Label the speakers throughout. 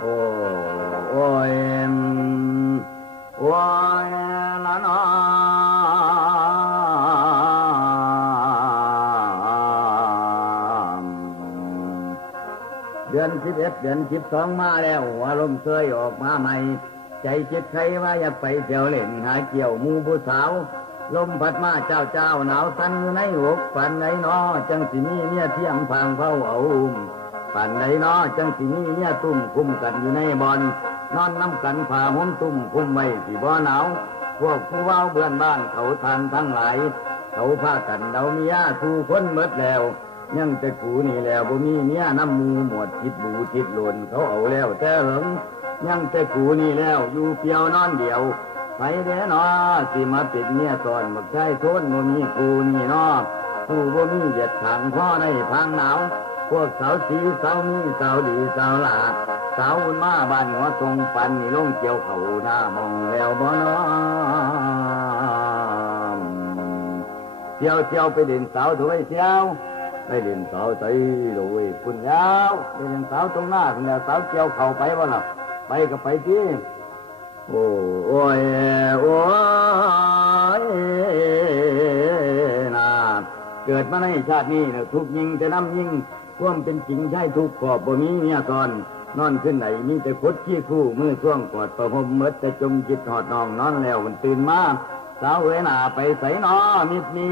Speaker 1: เดือนสิบเอ็ดเดือนสิบสองมาแล้วหัวลมเคยออกมาใหม่ ใจคิดใครว่าอยากไปเที่ยวเล่นหาเกี่ยวมูผู้สาว ลมพัดมาเจ้าเจ้าหนาวสั่นอยู่ในอกปันไหนนอจังสิมีเมียเที่ยงพังเฝ้าเอาอุ้ม ปันไหนนอจังสิมีเมียตุ่มคุมกันอยู่ในบอนนอนน้ำกันผ่าห่มตุ่มคุมไว้ที่บ่อหนาวพวกผู้เว้าเบือนบ้านเขาทานทั้งหลาย เขาพากันเดาเมียทูคนเมดแล้ว ยังแต่กูนี่แล้วบ่มีเมียน้ำมูหมดทิดบูทิดหลนเขาเอาแล้วแต่เหิงยังแต่กูนี่แล้วอยู่เพียวนอนเดียวไปเด้อนอสิมาปิดเมียสอนบักชายโทนบ่มีกูนี่นอกูบ่มีเหยียดขังพ่อในพังหนาว พวกสาวสีสาวมีสาวดีสาวหลาสาวบุญมาบ้านหัวทรงปันนี่ลงเกี่ยวเขาหน้ามองแล้วบ่นอเที่ยวเที่ยวไปเด่นสาวถวยเที่ยวไปเด่นสาวใจโดยคุณยาวไปเด่นสาวตรงหน้าคุณแล้วสาวเกี่ยวเขาไปบ่ล่ะไปก็ไปที่โอ้โอ้ย เกิดมาในชาตินี้นะทุกยิงแต่น้ำยิงท่วมเป็นจริงใช่ทุกขอบบ่มีเมียก่อน นอนขึ้นไหนมีแต่คดขี้คู่มือช่วงกอดประพมเมดแต่จมจิตหอดนองนอนแล้วมันตื่นมาสาวเอ๋ยหนาไปใส่นอมิดมี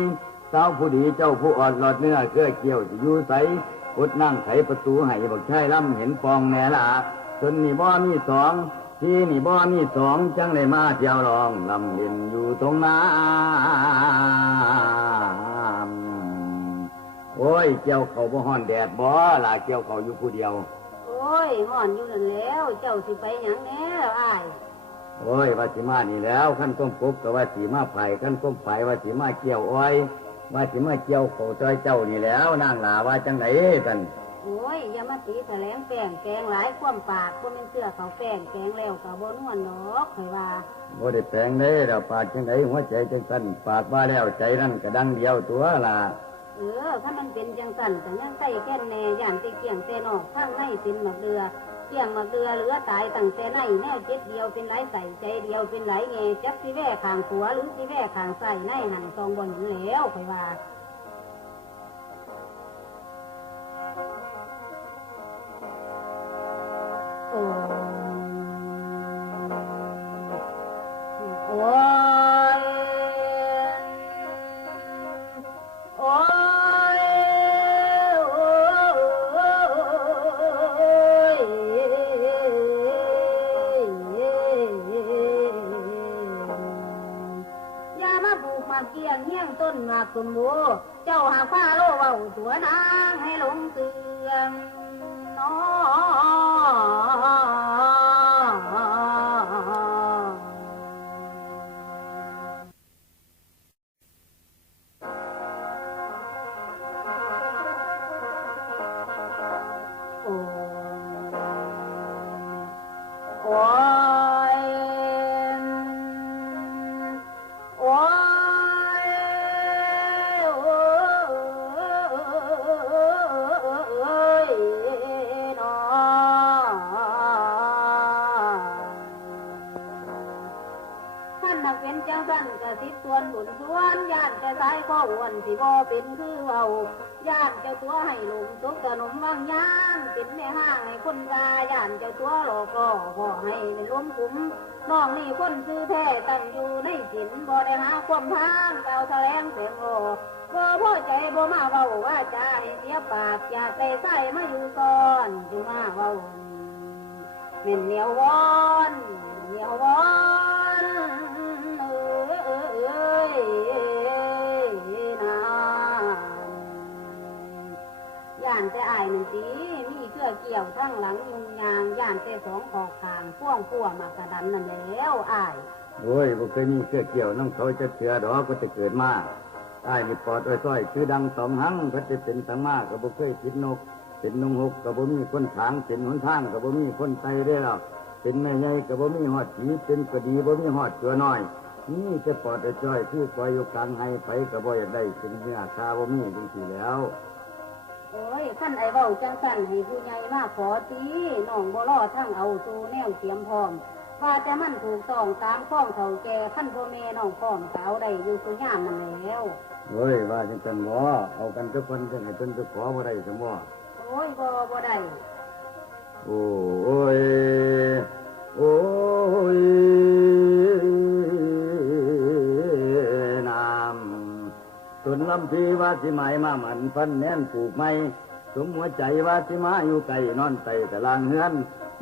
Speaker 1: สาวผู้ดีเจ้าผู้อ่อนหลอดเนื้อเกลือเกี่ยวจะอยู่ใสกดนั่งไขประตูให้บักชายล่ำเห็นปองแน่ละจนนี่บ่ มีสองที่นี่บ่ มีสองจังเลยมาเที่ยวลองลำเล่นอยู่ตรงน้ำ โอ้ยเกี่ยวเขาบ่ฮ้อนแดดบ่ล่ะเกี่ยวเขาอยู่ผู้เดียว
Speaker 2: โอ้ยห่อนอยู่นั่นแล้ว เจ้าสิไปหยังแน่แล้วอ้าย
Speaker 1: โอ้ยว่าสิมานี่แล้วขั้นต้มกบก็ว่าสีมาไผ่ขั้นต้มไผ่ว่าสีมาเกี่ยวอ้อย ว่าสิมาเกี่ยวเขาจอยเจ้านี่แล้วนางหลาว่าจังไหนกัน
Speaker 2: โอ้ยอย่ามาตีแถลงแป้งแกงหลายความปากก็เป็นเสื้อเขาแป้งแกงแล้วก็บ่นวลดอกข่อยว่า
Speaker 1: บ่ได้แปลงเลยเราปากจังไหนหัวใจจังสั่นปากว่าแล้วใจนั่นก็ดังเดียวตัวล่ะ
Speaker 2: เออถ้ามันเป็นจังสันแต่ยังใส่แค่นแน่ย่านติเกี่ยงเต่นอกข้างในเป็นหมักเรือเกี่ยงหมักเรือเหลือตายตั้งแต่ในแนวเจ็ดเดียวเป็นไหลใส่ใจเดียวเป็นไหลเงจักสิแว่ขางขัวหรือสิแว่ขางใส่ในหันซองบนแล้วค่อยว่า ยงเงี้ยงต้นหมากตุ่มโบเจ้าหาข้าโลเว้าตัวนางให้หลงเตือนน้อ เป็นคือเว้าย่านเจ้าตัวให้หลงตุกขนมว่างย่างเป็นในห้างให้คนวาย่านเจ้าตัวหลอกก็ขอให้ในล้มกลุ่มน้องนี่คนซื้อแท้ตั้งอยู่ในสินบ่ได้หาความทางเก่าแถลงเสียงโลบ่พอใจบ่มาเว้าว่าจะให้เสียปากอยากได้ใส่มาอยู่ก่อนจึงมาเว้าเม่นเหนียววอนเหนียววอนานแต่อายนั่นสิมีเครือเกี่ยวทั้งหลังยุงยางย่านแต่สองขอกขางพ่วงพ่วมากระดันนั่นแล้วอาย
Speaker 1: โอ้ยบ่เคยมีเสื้อเกี่ยวน้องเขาจะเสือดอกก็จะเกิดมาอ้ายนี่ปอดอ้อยต้อยคือดังสองหังก็จะเป็นสังมาก็บ่เคยกินนก เป็นนงหกก็บ่มีคนขางเป็นหนทางก็บ่มีคนไตได้หรอกเป็นแม่ใหญ่ก็บ่มีหอดผีเป็นกระดีบ่มีหอดตัวน้อยนี่จะปอดอ้อยจ้อยคือปล่อยอยู่กลางให้ไปก็บ่อยากได้เป็นเนื้อคาบ่มีจังซี่แล้ว
Speaker 2: ขั้นไอ้เว้าจังสั่นให้ผู้ใหญ่มาขอตีน้องบ่รอทั้งเอาสู่แนวเตรียมพร้อมว่าแต่มันถูกต้องตามข้องเฒ่าแก่ขั้นพ่อแม่น้องพร้อมก็เอาได้อยู่สุยามนั่นแล้ว
Speaker 1: เฮ้ยว่าจังซั่นบ่เอากันกับเพิ่นจังให้เพิ่นไปขอบ่ได้ซั่นบ่
Speaker 2: โอ้ยบ่บ่ได้
Speaker 1: โอ้ยโอ้ยน้ำตุนลำพีว่าสิหมายมาหมันฟันแน่นปลูกไม้ สมหัวใจว่าสิมาอยู่ไกลนอนไตแตะลางเฮือน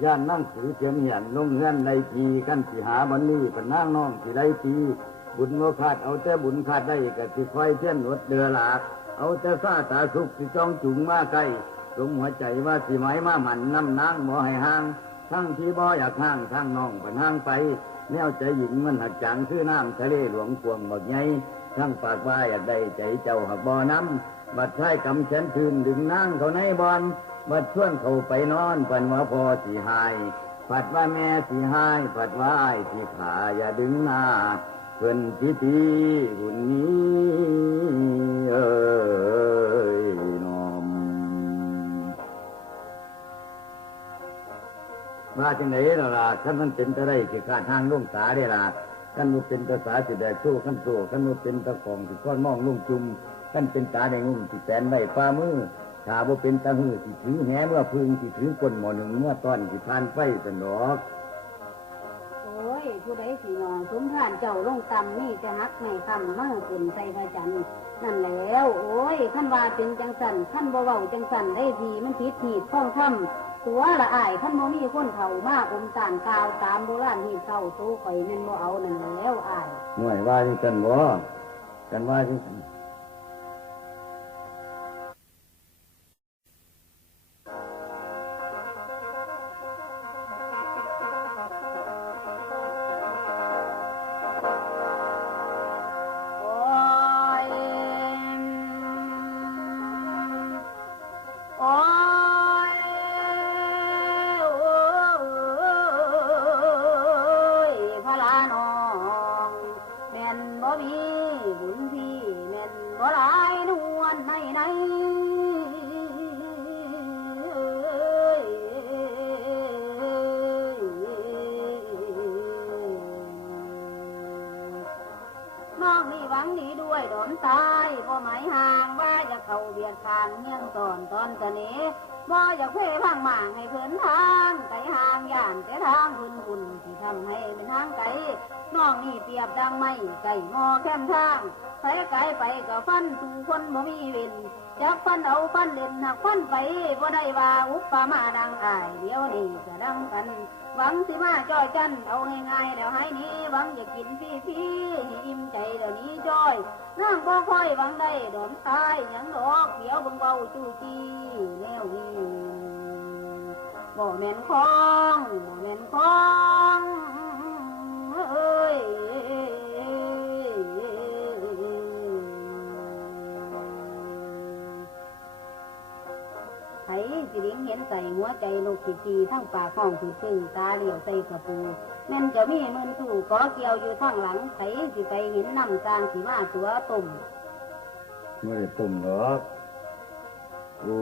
Speaker 1: ย่านนั่งสือเทียมเหียนลงเฮือนในทีกันสิหาบันนี้เป็นนางน้องสิได้ทีบุญบ่ขาดเอาแต่บุญขาดได้ก็สิคอยเทียนรถเดือหลากเอาแต่ซาตาสุขสิจ้องจุงมาใกล้สมหัวใจว่าสิไหมมาหมันน้ำนางบ่ให้ห่างทั้งที่บ่อยากห่างทั้งน้องปันห่างไป แนวใจหญิงมันหักจังคือน้ำทะเลหลวงพวงบักใหญ่ทั้งปากว่าอยากได้ใจเจ้าหักบ่อน้ำ บัดท้กำเชนคืนดึงนางเขาในบอนบัดชวนเขาไปนอนปันว่าพอสิหาย ผัดว่าแม่สิหาย ผัดว่าอ้ายสิขาอย่าดึงหน้าเพิ่นสิตีหุ่นนี้เอ้ยน้อมมาจังไหนล่ะล่ะคันมันเป็นตะไรสิขาดทางล่วงตาได้ล่ะคันมันเป็นตะสาสิแดกสู้คันสู้คันมันเป็นตะกองสิก้อนมองลุ่มจุ่ม คันเป็นตาแดงงุ่มสิแสนใบฟ้ามือถ้าบ่เป็นตะหือสิถือแหเมื่อพึงสิถือก้นหมอหนึ่งเมื่อตอนสิพานไฟสนดอก
Speaker 2: โอ้ยผู้ใดสินองสมทานเจ้าลงต่ำนี่จะฮักไม่คำมาเป็นใจพระจันทร์นั่นแล้ว โอ้ยขั้นว่าเป็นจังสันขั้นบ่เว้าจังสันได้ทีมันผิดหีดข้องคำตัวละอายขั้นบ่มีคนเฒ่ามาอมตานกาวตามโบราณหีดเศร้าสู้ข่อยนั่นบ่เอานั่นแล้วอาย
Speaker 1: หน่วยว่าจังกันบ่กันว่าจังซั่น
Speaker 2: ยดทางเงี้ยงตอนตอนกะนี้บ่อยากเพ่พังหมางให้เพื่อนทางไกลห่างย่านแต่ทางคุณคุณที่ทำให้เป็นทางไกลน้องนี่เปียบดังไม่ไก่งอแคมทางไปไกลไปก็ฟันสู่คนบ่มีเวนจักฟันเอาฟันเล่นหักฟันไปบ่ได้ว่าอุปมาดังอายเดี๋ยวนี้จะดังกัน หวังสิมาจ้อยจันเอาง่ายๆเดี๋ยวให้นี้หวังอยากกินพี่พี่ให้อิ่มใจเดี๋ยวนี้จ้อยนั่งบ่ค่อยหวังได้ดมตายยังดอกเดี๋ยวเบิ่งเบาจู้จี้แล้วนี่บ่แม่นของบ่แม่นของเอ้ย สิลิงเห็นใส่หัวใจลูกขีจีทั้งปากห้องสีซึ่งตาเหลียวใส่กระปูแม่นจะมีมืนสู่กอเกี่ยวอยู่ข้างหลังไผสิไปเห็นน้ำจางสีมาตัวตุ่ม
Speaker 1: ไม่ได้ตุ่มดอกโอ้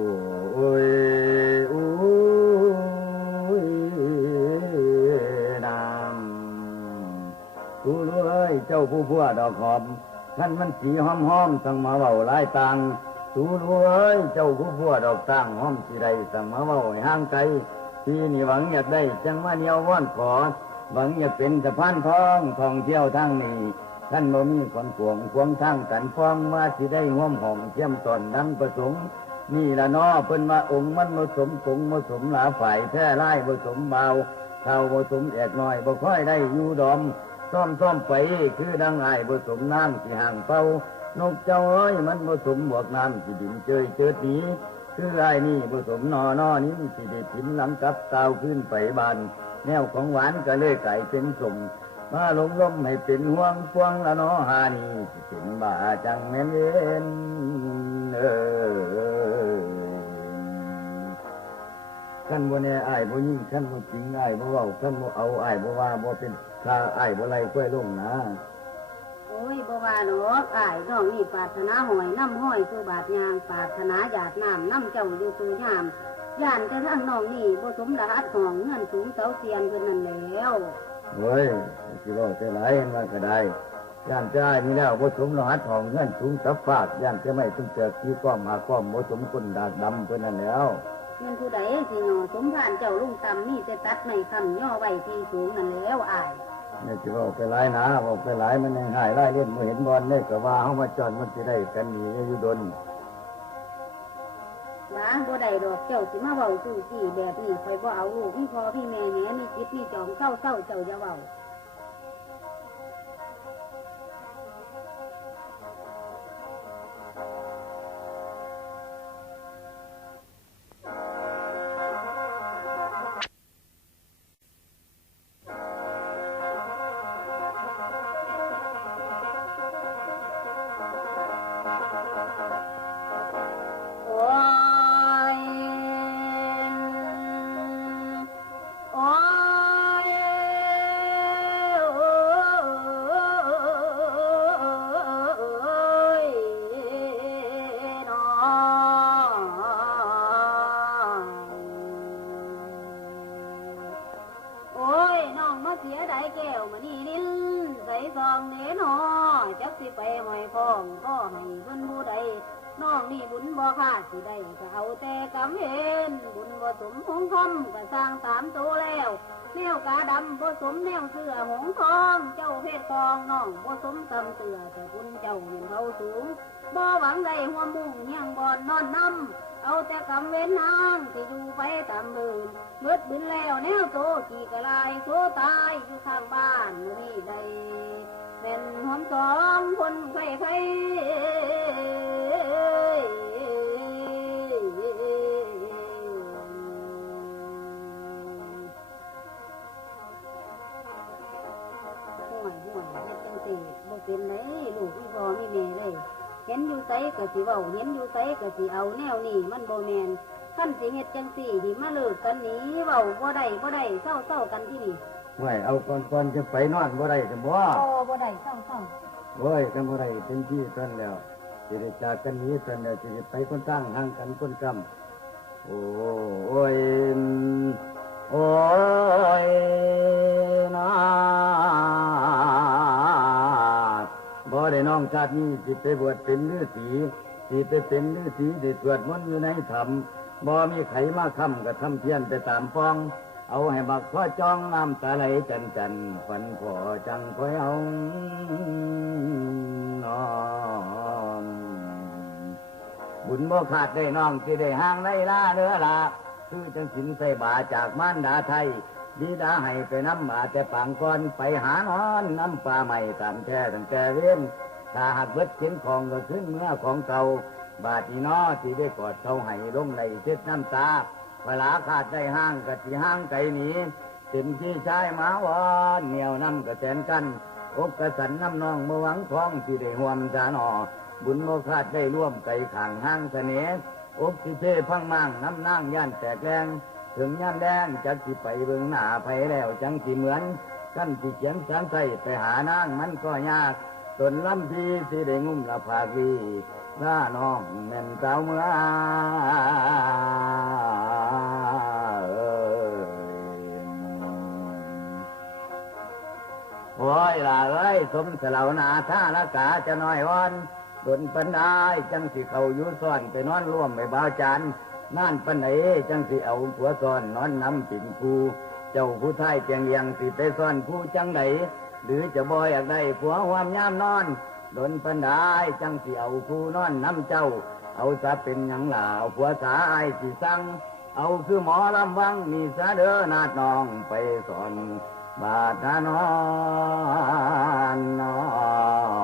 Speaker 1: ยโอ้ยน้ำผู้รวยเจ้าผู้พัวดอกหอมท่านมันสีหอมหอมๆสั่งมาเบาหลายตัง สูรวยเจ้าผู้พัวดอกตั้งห้อมสีใดสั่งมาเบาห่างไกลที่นี่หวังอยากได้จังมาเหนียวว่อนขอหวังอยากเป็นสะพานทองท่องเที่ยวทางนี้ท่านบ่มีคนขวงขวงทางกันฟ้องว่าสิได้ง่วมหอมเทียมตอนดังประสงค์นี่ละน้อเพิ่นว่าองค์มันผสมสงผสมหลาฝ่ายแพร่ไล่ผสมเบาเท่าผสมแอกน้อยบ่ค่อยได้อยู่ดอมซ่อมซ่อมไปคือดังไอ้ผสมน้ำที่ห่างเป้า นกเจ้าเอ้ยมันผสมบวกน้ำที่ดินเจยเจิดหนีคือไอ้นี่ผสมนอนอนี้สิได้พินหลังกับเตาขึ้นไปบานแนวของหวานก็เลยไก่เป็นสมมาลงล้มให้เป็นห่วงพวงละนอหานี่สิเป็นบาจังแม่นเย็นเออขั้นบ่แน่อ้ายบ่ยิ่งขั้นบ่จริงอ้ายบ่เว้าขั้นบ่เอาอ้ายบ่ว่าบ่เป็นถ้าอ้ายบ่ไล่กล้วยลงนะ
Speaker 2: อ้ยบ่ว่าหนอกอ้ายน้องนี่ปรารถนาหอยน้ำห้อยสู่บาทยางปรารถนาหยาดน้ำน้ำเจ้าอยู่สู่ยามย่านกระทั่งน้องนี่บ่สมรหัสห้องเงินสูงเสาเสียนเพิ่นนั่นแล้ว
Speaker 1: เฮ้ยสิบอกจะหลายเห็นว่าก็ได้ย่านจ้านี่แล้วบ่สมรหัสของเงื่อนสูงกับฟากย่านจะไม่ต้องเจอขี้ก้อมหาก้อมบ่สมคนดากดำเพิ่นนั่นแล้ว
Speaker 2: เงินผู้ใดสิหนอสมภารเจ้าลุงตำมีแต่ตัดไม่คำย่อไว้ที่สูงนั่นแล้วอ้าย
Speaker 1: นี่จะบอกไปหลายนะบอกไปหลายมันยังหายไล่เล่นบ่เห็นบอลได้ก็ว่าเขามาจอดมันจะได้กันหนีอยู่ดน
Speaker 2: บ้าบ่ได้ดอกเจ้าสิมาเว้าสู่สี่แบบนี้คอยบ่เอาลูกมีพ่อพี่แม่แหน่มีจิตมีจอมเศร้าเศร้าเจ้าอย่าเว้า แก้วมานี่นินใส่ซองเนนอจักสิไปหอยพองก็ให้เพิ่นผู้ใดน้องนี่บุญบ่ค่าสิได้ก็เอาแต่กำเห็นบุญบ่สมหงคำก็สร้างตามตัวแล้วแนวกาดำบ่สมแนวเสื้อหงทองเจ้าเพศทองน้องบ่สมกำเตือแต่บุญเจ้าเห็นเขาสูงบ่หวังได้หัวมุ่งเฮียงบอนนอนน้ำ เอาแต่กำเว้นนางที่อยู่ไปตามเบินเบิดบุญแล้วแนวโตกี่กะลายโซตายอยู่ข้างบ้านมื้อนี้ได้เป็นหอมสองคนไข่ไข่ห่วยห่วยเฮ็ดจังซี่บ่เป็นไดลูกมีพ่อมีแม่เลย เห็นอยู่ไสก็สิเว้าเห็นอยู่ไสก็สิเอาแนวนี้มันบ่แม่นคันสิเฮ็ดจังซี่หิมาเลิกกันหนี้เว้าบ่ได้บ่ได้เศร้าๆกันที่นี่
Speaker 1: ห่วยเอาก่อนก่อนจะไปนอนบ่ได้กันบ่
Speaker 2: โอ้บ่ได้เศร้า
Speaker 1: โอ้ยกันบ่ได้เต็มที่กันแล้วสิได้จากกันหนี้กันแล้วสิได้ไปคนตั้งห่างกันคนกำโอ้ยโอ้ยนะบ่ได้ น้องชาตินี้สิไปบวชเป็นฤาษีสิไปเป็นฤาษีสิสวดมนต์อยู่ในธรรมบ่มีไขมาค้ำก็ทำเพียนไปตามฟอง เอาให้บักพ่อจ้องน้ำตาไหลจันจันฝันพอจังคอยเอานอนบุญบ่ขาดได้น้องที่ได้ห่างในล่าเนื้อลาคือจังสินใส่บาจากม่ารดาไทยดีดาให้ไปน้ำบาแต่ปางก่อนไปหานอนน้ำปลาใหม่ตามแช่ตั้งแต่เรียน ถ้าหากเบิดเข็นของก็ขึ้นเมื่อของเก่าบาดนีน้อที่ได้กอดเขาให้ลงในเช็ดน้ำตาเวลาขาดได้ห้างกะที่ห้างไก่หนีเต็มที่ชายมาวอนเหนียวน้ำกระแสนกันอกกระสันน้ำนองเมื่อหวังท้องที่ได้ห่วมจานอบุญโมขาดได้ร่วมไก่ขังห้างเสน่ห์อกที่เท่พังมั่งน้ำนั่งย่านแตกแรงถึงย่านแดงจักที่ไปเบิ่งหน้าไผแล้วจังที่เหมือนกันที่เขียนสารใส่ไปหานางมันก็ยาก ตนลำพีสิได้งุ่มละภาคีหน้าน้องแม่นสาวเมืองโอ้ยล่ะเอ้ยสมสลาวนาท่าละกาจะน้อยวันดนปันไดจังสิเขาอยู่ซ่อนไปนอนร่วมไปบ้าจันนั่นปันไหนจังสิเอาผัวซ่อนนอนน้ำปิ่นกูเจ้าผู้ชายเจียงยังสิไปซ่อนผู้จังไหน หรือจะบ่อยากได้ผัวความยามนอนดนปันไดจังสิเอาผู้นอนน้ำเจ้า เอาซะเป็นหยังล่าผัวสาไอสิสั่งเอาคือหมอลำวังมีสะเดอนาดน้องไปสอนบาดนอนนอน